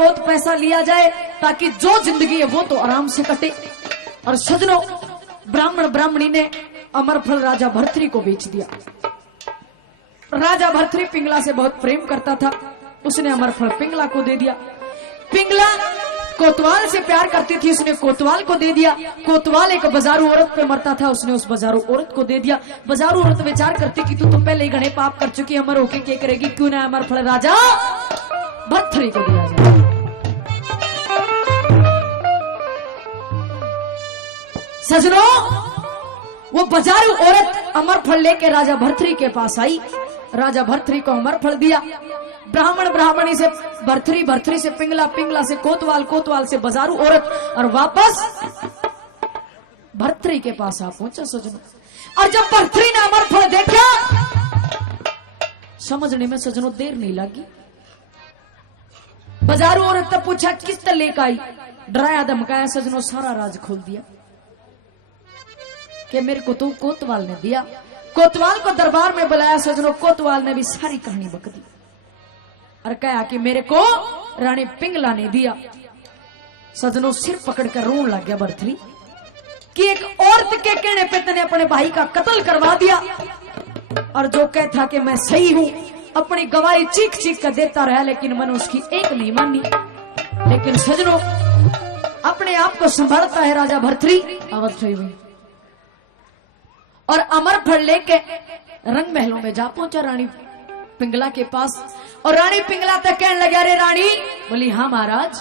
बहुत पैसा लिया जाए ताकि जो जिंदगी है वो तो आराम से कटे। और सजनों, ब्राह्मण ब्राह्मणी ने अमरफल राजा भर्तृ को बेच दिया। राजा भर्तृ पिंगला से बहुत प्रेम करता था, उसने अमरफल पिंगला को दे दिया। पिंगला कोतवाल से प्यार करती थी, उसने कोतवाल को दे दिया। कोतवाल एक बाजारू औरत पे मरता था, उसने उस बाजारू औरत को दे दिया। बाजारू औरत विचार करती कि तू तो पहले ही घने पाप कर चुकी, अमर होके क्या करेगी, क्यों ना अमरफल राजा भर्तृ को दिया जाए। सजनों, वो बाजारू औरत अमरफल लेके राजा भर्तृ के पास आई। राजा भर्तृ को अमरफल दिया। ब्राह्मण ब्राह्मणी से भर्तृ, भर्तृ से पिंगला, पिंगला से कोतवाल, कोतवाल से बाजारू औरत, और वापस भर्तृ के पास आ पहुंचा सजनों। और जब भर्तृ ने अमरफल देखा, समझने में सजनों देर नहीं लगी। बाजारू औरत ने पूछा किस तरह लेकर आई, डराया धमकाया सजनों, सारा राज खोल दिया कि मेरे को तो कोतवाल ने दिया। कोतवाल को दरबार में बुलाया सजनों, कोतवाल ने भी सारी कहानी बक दी और कहा कि मेरे को रानी पिंगला ने दिया। सजनों, सिर पकड़कर रोन लग गया भर्तृ कि एक औरत के कहने पे तने अपने भाई का कत्ल करवा दिया, और जो कहता कि मैं सही हूं अपनी गवाही चीख चीख कर देता रहा, लेकिन मैंने उसकी एक नहीं मानी। लेकिन सजनों, अपने आप को संभालता है राजा भर्तृ अवश्य हुई, और अमरफल लेके रंग महलों में जा पहुंचा रानी पिंगला के पास। और रानी पिंगला तक कहने लगे, अरे रानी, बोली हाँ महाराज,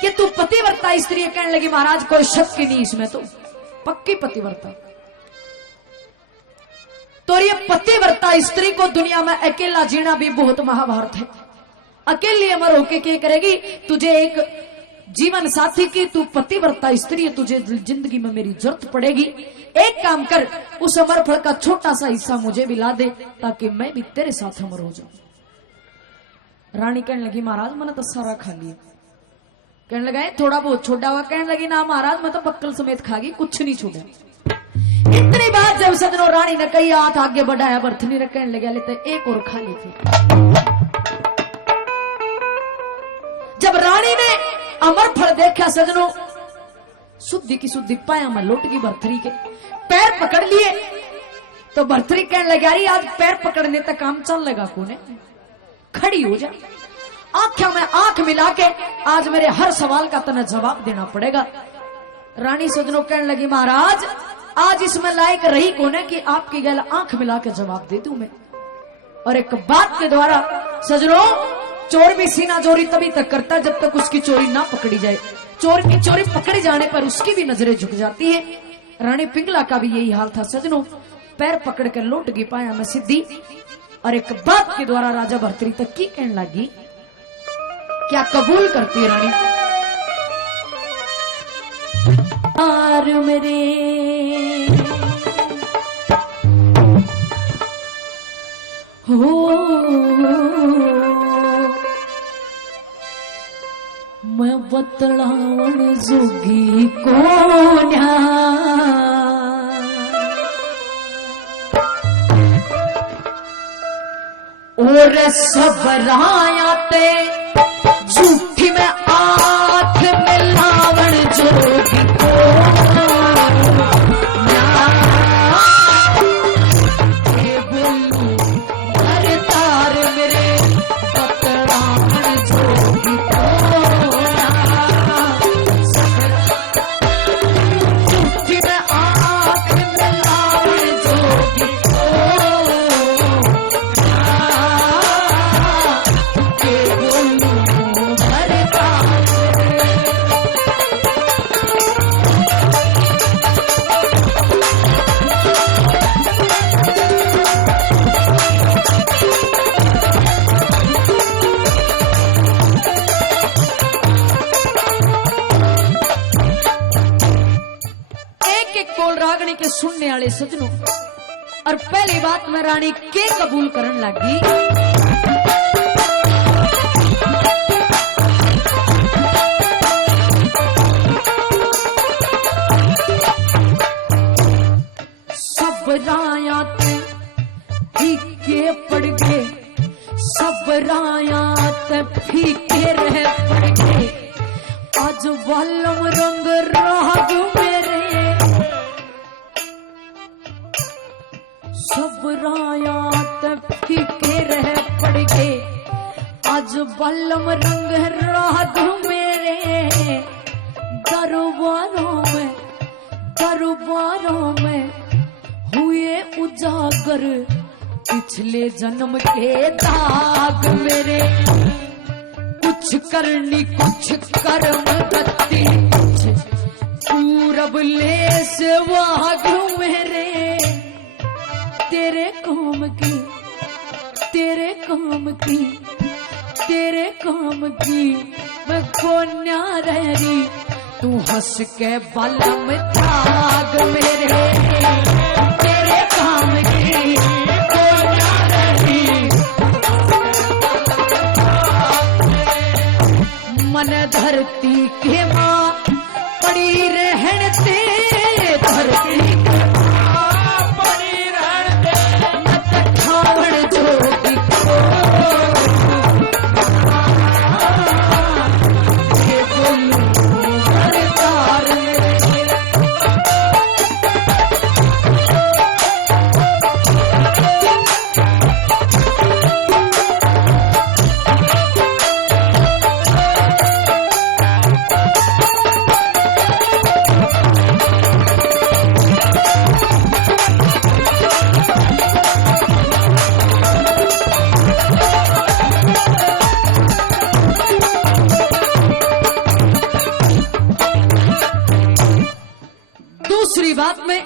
कि तू पतिव्रता स्त्री है। कहने लगी महाराज कोई शक की नहीं, इसमें तो पक्की पतिव्रता। तो ये पतिव्रता स्त्री को दुनिया में अकेला जीना भी बहुत महाभारत है। अकेली अमर होके क्या करेगी, तुझे एक जीवन साथी की, तू पतिव्रता स्त्री है, तुझे जिंदगी में मेरी जरूरत पड़ेगी। एक काम कर, उस अमरफल का छोटा सा हिस्सा मुझे भी ला दे ताकि मैं भी तेरे साथ अमर हो जाऊं। रानी कहने लगी महाराज मैंने तो सारा खा लिया। कहने लगा थोड़ा बहुत छोड़ा हुआ। कहने लगी ना महाराज, मैं तो बक्कल समेत खा गई, कुछ नहीं छोड़ा। इतनी बात जब सजनों रानी ने कही, हाथ आगे बढ़ाया भर्तृ ने, कहने लगे लेते एक और खा ली थी। जब रानी ने अमरफल देखा सजनों, शुद्धि की शुद्धि पाया में लौट गई। भर्तृ के पैर पकड़ लिए तो भर्तृ कहने लगे, अरे आज पैर पकड़ने तक काम चल लगा कोने, खड़ी हो जा, आंखों में आंख मिला के आज मेरे हर सवाल का तने जवाब देना पड़ेगा। रानी सजनों कहने लगी महाराज, आज इसमें लायक रही कोने कि आपकी गल आंख मिला के जवाब दे दूं मैं। और एक बात के द्वारा सजनों, चोर भी सीना चोरी तभी तक करता जब तक उसकी चोरी ना पकड़ी जाए। चोर की चोरी पकड़ी जाने पर उसकी भी नजरें झुक जाती है। रानी पिंगला का भी यही हाल था सजनों, पैर पकड़ कर लौट गई पाया में सिद्धि। और एक बात के द्वारा राजा भर्तृ तक की कहने लगी, क्या कबूल करती है रानी? आर मेरे हो मैं बतलावन जोगी कोन्या, और सबराया ते झूठी में आंख मिलावन जोगी कोन्या, बोलू हर तार मेरे बतलावन जोगी कोन्या, झूठी में आंख मिलावन जोगी के सुनने वाले सजनों। और पहली बात मैं रानी के कबूल करन लगी, सब रायात फीके पड़ गए, सब रायात फीके रह पड़ गए, में राग मेरे दरबारों में हुए उजागर पिछले जन्म के दाग मेरे। कुछ करनी कुछ कर्म गति पूरब ले से वाग मेरे। तेरे काम की मैं कोन्या रहरी तू हंस के बलम त्याग मेरे। तेरे काम की कोन्या रहरी मन धरती के माँ पड़ी रहन ते धरती पड़ी रहन ते मत खावड़ जोगी को बात में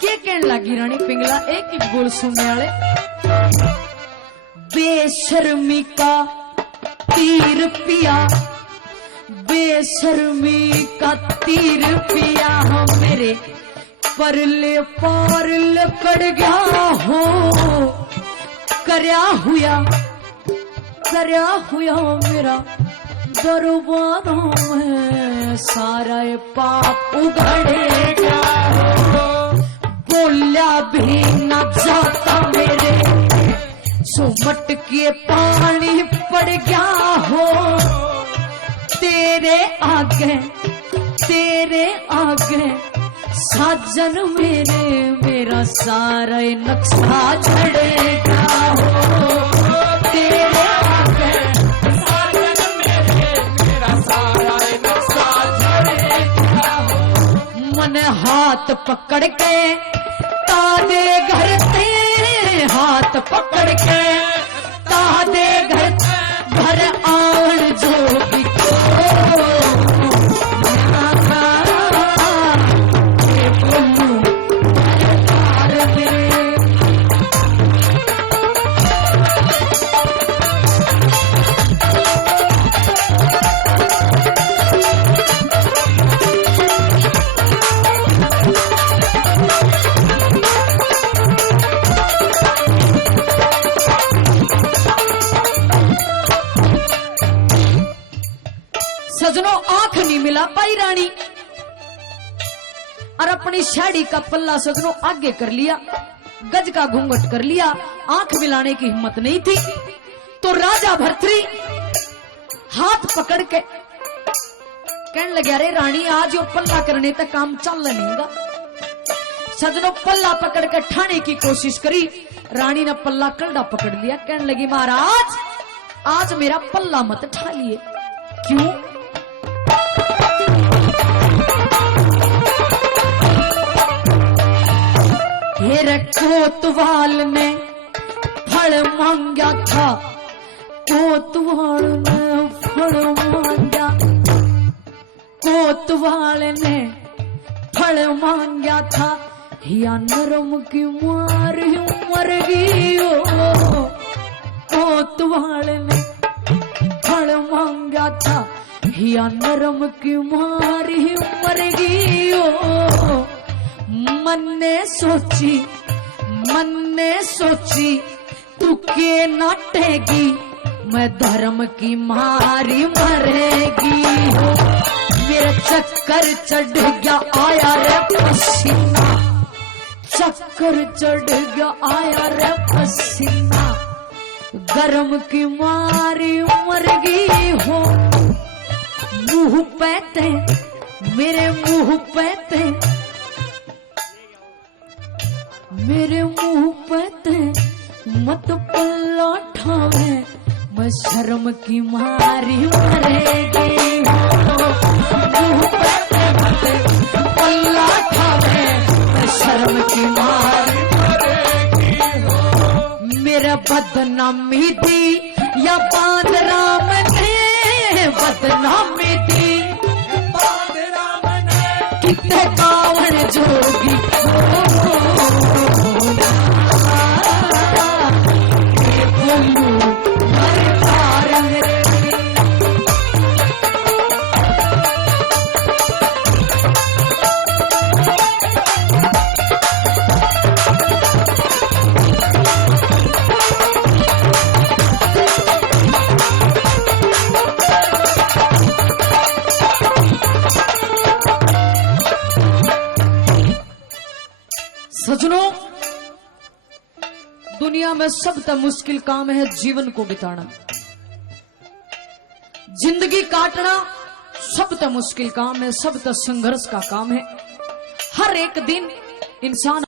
के कहने लगी रानी पिंगला एक एक बोल सुनने वाले। बेशर्मी का तीर पिया बेशर्मी का तीर पिया हम मेरे परले पार लकड़ गया हो। करया हुआ मेरा दरबारों में सारा पाप उगड़ेगा। बोलिया भी न जाता मेरे सुमट के पानी पड़ गया हो। तेरे आगे साजन मेरा सारा नक्शा झड़ेगा हो। तेरे आगे मन हाथ पकड़ के तादे घर ते हाथ पकड़ के तादे घर आवन जोगी को सजनों आंख नहीं मिला पाई रानी और अपनी साड़ी का पल्ला सजनों आगे कर लिया, गज का घूंघट कर लिया, आंख मिलाने की हिम्मत नहीं थी। तो राजा भर्तृ हाथ पकड़ के कहने लगे अरे रानी आज यो पल्ला करने तक काम चल नहींगा। सजनों पल्ला पकड़ के ठाने की कोशिश करी, रानी ने पल्ला कलड़ा पकड़ लिया। कहने लगी महाराज आज मेरा पल्ला मत ठा लिए। क्यों? मेरे कोतवाल ने फल मांगा था, कोतवाल ने फल मांगा, कोतवाल ने फल मांगा था। या नरम की मार मर गई हो। कोतवाल ने फल मांगा था, या नरम की मार मर गई हो। मन ने सोची तू के नाटेगी, मैं धर्म की मारी मरेगी हो। मेरा चक्कर चढ़ गया आया रे पसीना, चक्कर चढ़ गया आया रे पसीना। गरम की मारी मर गई हो। मुंह पैते मेरे मुंह पैते, मेरे मुंह पे मत पल्ला ठावे, मैं शर्म की मारी मरेगी मुंह पे अल्लाह खावे, मैं शर्म की मारी मरेगी। मेरा बदनामी दी या बांध राम ने, बदनामी दी बांध राम ने, कितने कावड़ जोगी सजनों, दुनिया में सबसे मुश्किल काम है जीवन को बिताना, जिंदगी काटना सबसे मुश्किल काम है, सबसे संघर्ष का काम है। हर एक दिन इंसान